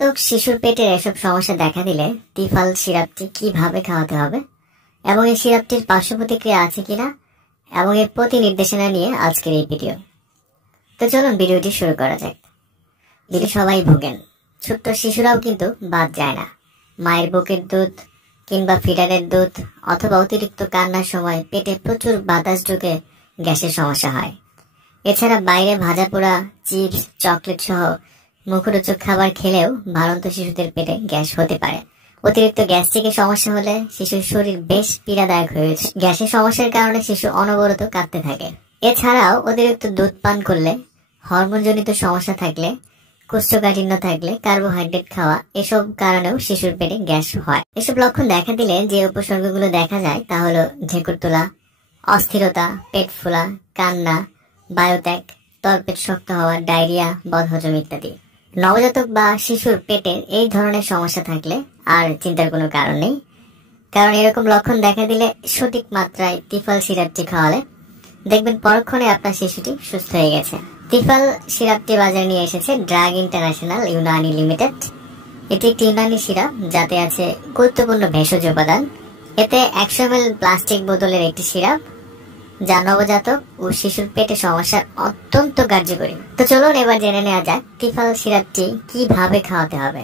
তো শিশুর পেটে এসব সমস্যা দেখা দিলে তিফাল সিরাপটি কিভাবে খাওয়াতে হবে এবং এই সিরাপটির পার্শ্ব প্রতিক্রিয়া আছে কিনা এবং এর প্রতি নির্দেশনা নিয়ে আজকের এই ভিডিও। তো চলুন ভিডিওটি শুরু করা যাক। যদি সবাই ভোগেন, ছোট্ট শিশুরাও কিন্তু বাদ যায় না। মায়ের বুকের দুধ কিংবা ফিডারের দুধ অথবা অতিরিক্ত কান্নার সময় পেটে প্রচুর বাতাস ঢুকে গ্যাসের সমস্যা হয়। এছাড়া বাইরে ভাজা পোড়া, চিপস, চকলেট সহ মুখরোচক খাবার খেলেও বাড়ন্ত শিশুদের পেটে গ্যাস হতে পারে। অতিরিক্ত গ্যাস্ট্রিকের সমস্যা হলে শিশুর শরীর বেশ পীড়াদায়ক হয়েছে। গ্যাসের সমস্যার কারণে শিশু অনবরত কাঁদতে থাকে। এছাড়াও অতিরিক্ত দুধ পান করলে, হরমোনজনিত সমস্যা থাকলে, কোষ্ঠকাঠিন্য থাকলে, কার্বোহাইড্রেট খাওয়া, এসব কারণেও শিশুর পেটে গ্যাস হয়। এসব লক্ষণ দেখা দিলে যে উপসর্গগুলো দেখা যায় তা হলো ঢেকুর তোলা, অস্থিরতা, পেট ফোলা, কান্না, বায়ুত্যাগ, তলপেট শক্ত হওয়া, ডায়রিয়া, বদহজম ইত্যাদি। নবজাতক বা শিশুর পেটে এই ধরনের সমস্যা থাকলে আর চিন্তার কোনো কারণ নেই, কারণ এরকম লক্ষণ দেখা দিলে সঠিক মাত্রায় তিফাল সিরাপটি খাওয়ালে দেখবেন পরক্ষণে আপনার শিশুটি সুস্থ হয়ে গেছে। তিফাল সিরাপটি বাজারে নিয়ে এসেছে ড্রাগ ইন্টারন্যাশনাল ইউনানি লিমিটেড। এটি একটি ইউনানি সিরাপ যাতে আছে গুরুত্বপূর্ণ ভেষজ উপাদান। এতে 100 ml প্লাস্টিক বোতলের একটি সিরাপ, যা নবজাতক ও শিশুর পেটে সমস্যার অত্যন্ত কার্যকরী। তো চলুন এবার জেনে নেওয়া যাক তিফাল সিরাপটি কিভাবে খাওয়াতে হবে।